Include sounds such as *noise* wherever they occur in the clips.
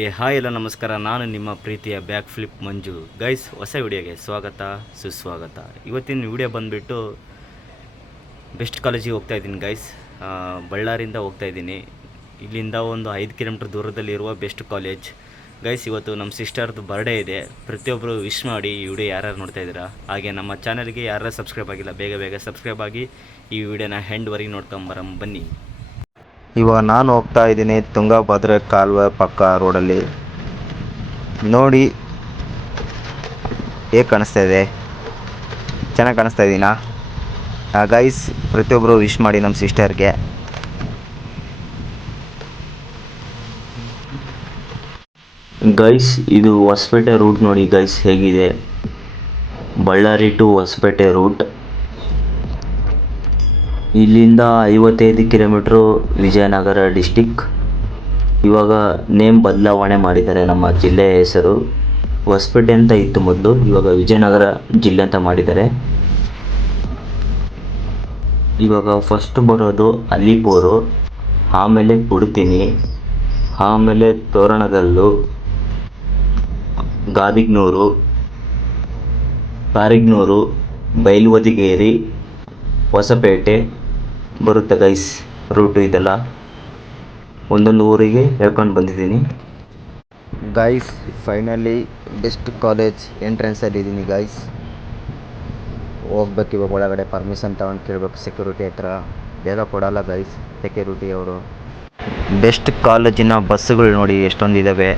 ಏ, ಹಾಯ್ ಎಲ್ಲ ನಮಸ್ಕಾರ. ನಾನು ನಿಮ್ಮ ಪ್ರೀತಿಯ ಬ್ಯಾಕ್ ಫ್ಲಿಪ್ ಮಂಜು. ಗೈಸ್, ಹೊಸ ವಿಡಿಯೋಗೆ ಸ್ವಾಗತ, ಸುಸ್ವಾಗತ. ಇವತ್ತಿನ ವಿಡಿಯೋ ಬಂದುಬಿಟ್ಟು ಬೆಸ್ಟ್ ಕಾಲೇಜಿಗೆ ಹೋಗ್ತಾ ಇದ್ದೀನಿ ಗೈಸ್. ಬಳ್ಳಾರಿಯಿಂದ ಹೋಗ್ತಾ ಇದ್ದೀನಿ. ಇಲ್ಲಿಂದ ಒಂದು ಐದು ಕಿಲೋಮೀಟ್ರ್ ದೂರದಲ್ಲಿರುವ ಬೆಸ್ಟ್ ಕಾಲೇಜ್. ಗೈಸ್, ಇವತ್ತು ನಮ್ಮ ಸಿಸ್ಟರ್ದು ಬರ್ಡೇ ಇದೆ. ಪ್ರತಿಯೊಬ್ಬರು ವಿಶ್ ಮಾಡಿ ಈ ವಿಡಿಯೋ ಯಾರ್ಯಾರು ನೋಡ್ತಾ ಇದ್ದೀರಾ? ಹಾಗೆ ನಮ್ಮ ಚಾನಲ್ಗೆ ಯಾರು ಸಬ್ಸ್ಕ್ರೈಬ್ ಆಗಿಲ್ಲ, ಬೇಗ ಬೇಗ ಸಬ್ಸ್ಕ್ರೈಬ್ ಆಗಿ ಈ ವಿಡಿಯೋನ ಹೆಂಡ್ವರೆಗೆ ನೋಡ್ಕೊಂಬರಂ, ಬನ್ನಿ. ಇವಾಗ ನಾನು ಹೋಗ್ತಾ ಇದ್ದೀನಿ ತುಂಗಭದ್ರಾ ಕಾಲುವೆ ಪಕ್ಕ ರೋಡಲ್ಲಿ. ನೋಡಿ. ಹೇಗೆ ಕಾಣಿಸ್ತಾ ಇದೆ? ಚೆನ್ನಾಗಿ ಕಾಣಿಸ್ತಾ ಇದ್ದೀನಾ ಗೈಸ್ ಪ್ರತಿಯೊಬ್ಬರು ವಿಶ್ ಮಾಡಿ ನಮ್ಮ ಸಿಸ್ಟರ್ಗೆ ಗೈಸ್ ಇದು ಹೊಸಪೇಟೆ ರೂಟ್ ನೋಡಿ ಗೈಸ್ ಹೇಗಿದೆ? ಬಳ್ಳಾರಿ ಟು ಹೊಸಪೇಟೆ ರೂಟ್ ಇಲ್ಲಿಂದ ಐವತ್ತೈದು ಕಿಲೋಮೀಟ್ರು ವಿಜಯನಗರ ಡಿಸ್ಟಿಕ್. ಇವಾಗ ನೇಮ್ ಬದಲಾವಣೆ ಮಾಡಿದ್ದಾರೆ ನಮ್ಮ ಜಿಲ್ಲೆಯ ಹೆಸರು. ಹೊಸಪೇಟೆ ಅಂತ ಇತ್ತು ಮೊದಲು, ಇವಾಗ ವಿಜಯನಗರ ಜಿಲ್ಲೆ ಅಂತ ಮಾಡಿದ್ದಾರೆ. ಇವಾಗ ಫಸ್ಟ್ ಬರೋದು ಅಲಿಪೋರು, ಆಮೇಲೆ ಕುಡ್ತೀನಿ ಆಮೇಲೆ ತೋರಣಗಲ್ಲು ಗಾದಿಗ್ನೂರು ಕಾರಿಗ್ನೂರು ಬೈಲ್ವದಿಗೇರಿ, ಹೊಸಪೇಟೆ ಬರುತ್ತೆ ಗೈಸ್ ರೂಟು ಇದೆಲ್ಲ. ಒಂದೊಂದು ಊರಿಗೆ ಹೇಳ್ಕೊಂಡು ಬಂದಿದ್ದೀನಿ. ಗೈಸ್ ಫೈನಲಿ ಬೆಸ್ಟ್ ಕಾಲೇಜ್ ಎಂಟ್ರೆನ್ಸಲ್ಲಿ ಇದ್ದೀನಿ ಗೈಸ್ ಹೋಗ್ಬೇಕು ಇವಾಗ ಒಳಗಡೆ ಪರ್ಮಿಷನ್ ತಗೊಂಡು ಕೇಳಬೇಕು ಸೆಕ್ಯೂರಿಟಿ ಹತ್ರ. ಬೇಗ ಕೊಡಲ್ಲ ಗೈಸ್ ಸೆಕ್ಯೂರಿಟಿ ಅವರು. ಬೆಸ್ಟ್ ಕಾಲೇಜಿನ ಬಸ್ಸುಗಳು ನೋಡಿ ಎಷ್ಟೊಂದು ಇದ್ದಾವೆ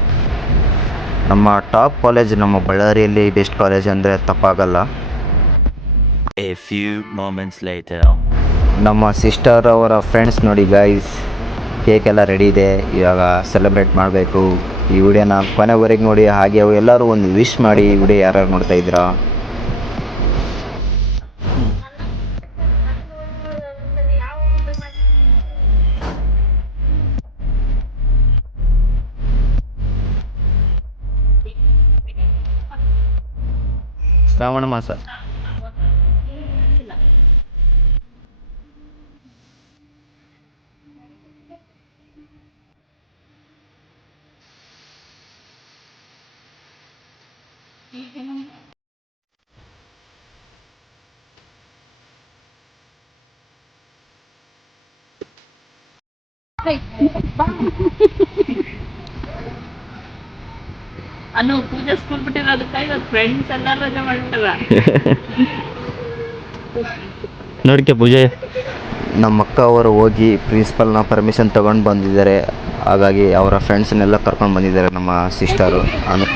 ನಮ್ಮ ಟಾಪ್ ಕಾಲೇಜ್ ನಮ್ಮ ಬಳ್ಳಾರಿಯಲ್ಲಿ ಬೆಸ್ಟ್ ಕಾಲೇಜ್ ಅಂದರೆ ತಪ್ಪಾಗಲ್ಲ. A few moments later. ನಮ್ಮ ಸಿಸ್ಟರ್ ಅವರ ಫ್ರೆಂಡ್ಸ್ ನೋಡಿ ಗೈಸ್ ಕೇಕ್ ಎಲ್ಲ ರೆಡಿ ಇದೆ. ಇವಾಗ ಸೆಲೆಬ್ರೇಟ್ ಮಾಡಬೇಕು. ಈ ವಿಡಿಯೋನ ಕೊನೆವರೆಗೆ ನೋಡಿ, ಹಾಗೆ ಎಲ್ಲರೂ ಒಂದು ವಿಶ್ ಮಾಡಿ ಈ ವಿಡಿಯೋ ಯಾರ್ಯಾರು ನೋಡ್ತಾ ಇದ್ದೀರಾ? ಶ್ರಾವಣ ಮಾಸ. ಅನು ಪೂಜೆ ಸ್ಕೂಲ್ ಬಿಟ್ಟಿರೋದಕ್ಕಾಗಿ ಅವ್ರ ಫ್ರೆಂಡ್ಸ್ ಎಲ್ಲ ರಜೆ ಮಾಡ್ತಾರ ನೋಡಿಕೆ ಪೂಜೆ. ನಮ್ಮ ಅಕ್ಕ ಅವರು ಹೋಗಿ ಪ್ರಿನ್ಸಿಪಲ್ನ ಪರ್ಮಿಷನ್ ತಗೊಂಡು ಬಂದಿದ್ದಾರೆ. ಹಾಗಾಗಿ ಅವರ ಫ್ರೆಂಡ್ಸನ್ನೆಲ್ಲ ಕರ್ಕೊಂಡು ಬಂದಿದ್ದಾರೆ ನಮ್ಮ ಸಿಸ್ಟರು ಅನು.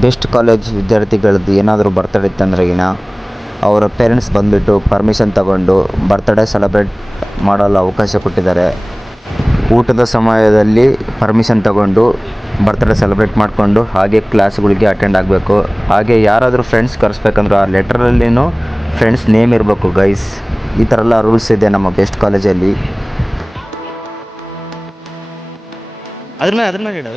ಬೆಸ್ಟ್ ಕಾಲೇಜ್ ವಿದ್ಯಾರ್ಥಿಗಳದ್ದು ಏನಾದರೂ ಬರ್ತಡೇ ಇತ್ತಂದ್ರೆಗಿನ ಅವರ ಪೇರೆಂಟ್ಸ್ ಬಂದುಬಿಟ್ಟು ಪರ್ಮಿಷನ್ ತಗೊಂಡು ಬರ್ತಡೇ ಸೆಲೆಬ್ರೇಟ್ ಮಾಡಲು ಅವಕಾಶ ಕೊಟ್ಟಿದ್ದಾರೆ. ಊಟದ ಸಮಯದಲ್ಲಿ ಪರ್ಮಿಷನ್ ತಗೊಂಡು ಬರ್ತ್ಡೇ ಸೆಲೆಬ್ರೇಟ್ ಮಾಡಿಕೊಂಡು ಹಾಗೆ ಕ್ಲಾಸ್ಗಳಿಗೆ ಅಟೆಂಡ್ ಆಗಬೇಕು. ಹಾಗೆ ಯಾರಾದರೂ ಫ್ರೆಂಡ್ಸ್ ಕರೆಸ್ಬೇಕಂದ್ರೆ ಆ ಲೆಟ್ರಲ್ಲಿನೂ ಫ್ರೆಂಡ್ಸ್ ನೇಮ್ ಇರಬೇಕು ಗೈಸ್ ಈ ಥರ ಎಲ್ಲ ರೂಲ್ಸ್ ಇದೆ ನಮ್ಮ ಬೆಸ್ಟ್ ಕಾಲೇಜಲ್ಲಿ ಅದ್ರ ಅದನ್ನ ಅದ್ರ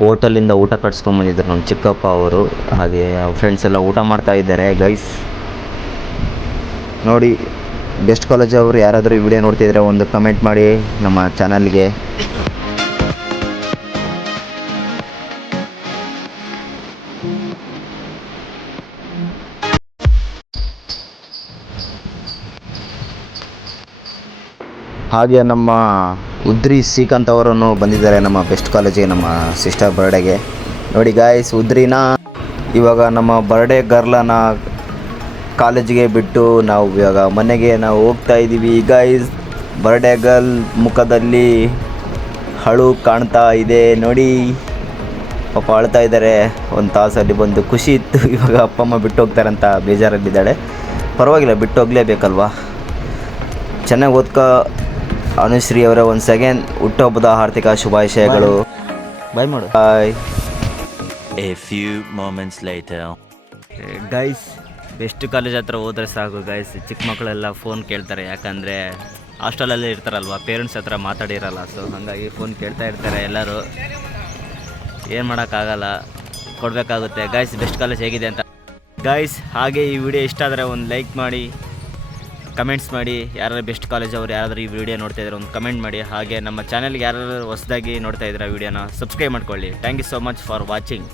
ಹೋಟೆಲಿಂದ ಊಟ ಕಟ್ಸ್ಕೊಂಬಂದಿದ್ರು ನಮ್ಮ ಚಿಕ್ಕಪ್ಪ ಅವರು, ಹಾಗೆ ಫ್ರೆಂಡ್ಸ್ ಎಲ್ಲ ಊಟ ಮಾಡ್ತಾ ಇದ್ದಾರೆ. ಗೈಸ್ ನೋಡಿ ಬೆಸ್ಟ್ ಕಾಲೇಜ್ ಅವರು ಯಾರಾದರೂ ಈ ವಿಡಿಯೋ ನೋಡ್ತಿದ್ರೆ ಒಂದು ಕಮೆಂಟ್ ಮಾಡಿ ನಮ್ಮ ಚಾನಲ್ಗೆ ಹಾಗೆ ನಮ್ಮ ಉದ್ರಿ ಶ್ರೀಕಾಂತ್ ಅವರನ್ನು ಬಂದಿದ್ದಾರೆ ನಮ್ಮ ಬೆಸ್ಟ್ ಕಾಲೇಜಿಗೆ, ನಮ್ಮ ಸಿಸ್ಟರ್ ಬರ್ಡೇಗೆ. ನೋಡಿ ಗಾಯ್ಸ್ ಉದ್ರಿನ ಇವಾಗ ನಮ್ಮ ಬರ್ಡೇ ಗರ್ಲನ ಕಾಲೇಜಿಗೆ ಬಿಟ್ಟು ನಾವು ಇವಾಗ ಮನೆಗೆ ನಾವು ಹೋಗ್ತಾ ಇದ್ದೀವಿ. ಗಾಯ್ಸ್ ಬರ್ಡೇ ಗರ್ಲ್ ಮುಖದಲ್ಲಿ ಹಳು ಕಾಣ್ತಾ ಇದೆ. ನೋಡಿ, ಪಾಪ ಅಳ್ತಾ ಇದ್ದಾರೆ. ಒಂದು ತಾಸಲ್ಲಿ ಬಂದು ಖುಷಿ ಇತ್ತು. *laughs* ಇವಾಗ ಅಪ್ಪ, ಅಮ್ಮ ಬಿಟ್ಟು ಹೋಗ್ತಾರೆ ಅಂತ ಬೇಜಾರಲ್ಲಿದ್ದಾಳೆ ಪರವಾಗಿಲ್ಲ, ಬಿಟ್ಟು ಹೋಗಲೇಬೇಕಲ್ವಾ? ಚೆನ್ನಾಗಿ ಓದ್ಕೋ ಅನುಶ್ರೀ ಅವರ ಒಂದು ಸೆಕೆಂಡ್ ಹುಟ್ಟುಹಬ್ಬದ ಆರ್ಥಿಕ ಶುಭಾಶಯಗಳು. ಬಾಯ್ ಮಾಡು bye a few moments later guys best college ಹತ್ರ ಹೋದ್ರೆ ಸಾಕು ಗೈಸ್ ಚಿಕ್ಕ ಮಕ್ಕಳೆಲ್ಲ ಫೋನ್ ಕೇಳ್ತಾರೆ ಯಾಕಂದರೆ ಹಾಸ್ಟೆಲಲ್ಲೇ ಇರ್ತಾರಲ್ವ ಪೇರೆಂಟ್ಸ್ ಹತ್ರ ಮಾತಾಡಿರಲ್ಲ ಸೊ ಹಾಗಾಗಿ ಫೋನ್ ಕೇಳ್ತಾ ಇರ್ತಾರೆ ಎಲ್ಲರೂ. ಏನು ಮಾಡೋಕ್ಕಾಗಲ್ಲ ಕೊಡಬೇಕಾಗುತ್ತೆ. ಗೈಸ್ ಬೆಸ್ಟ್ ಕಾಲೇಜ್ ಹೇಗಿದೆ ಅಂತ. ಗೈಸ್ ಹಾಗೆ ಈ ವಿಡಿಯೋ ಇಷ್ಟ ಆದರೆ ಒಂದು ಲೈಕ್ ಮಾಡಿ. ಕಮೆಂಟ್ಸ್ ಮಾಡಿ ಯಾರು ಬೆಸ್ಟ್ ಕಾಲೇಜ್ ಅವ್ರು ಯಾರಾದರೂ ಈ ವಿಡಿಯೋ ನೋಡ್ತಾ ಇದ್ರೆ ಒಂದು ಕಮೆಂಟ್ ಮಾಡಿ. ಹಾಗೆ ನಮ್ಮ ಚಾನಲ್ಗೆ ಯಾರು ಹೊಸದಾಗಿ ನೋಡ್ತಾ ಇದ್ದಾರೆ ವಿಡಿಯೋನ ಸಬ್ಸ್ಕ್ರೈಬ್ ಮಾಡ್ಕೊಳ್ಳಿ. Thank you so much for watching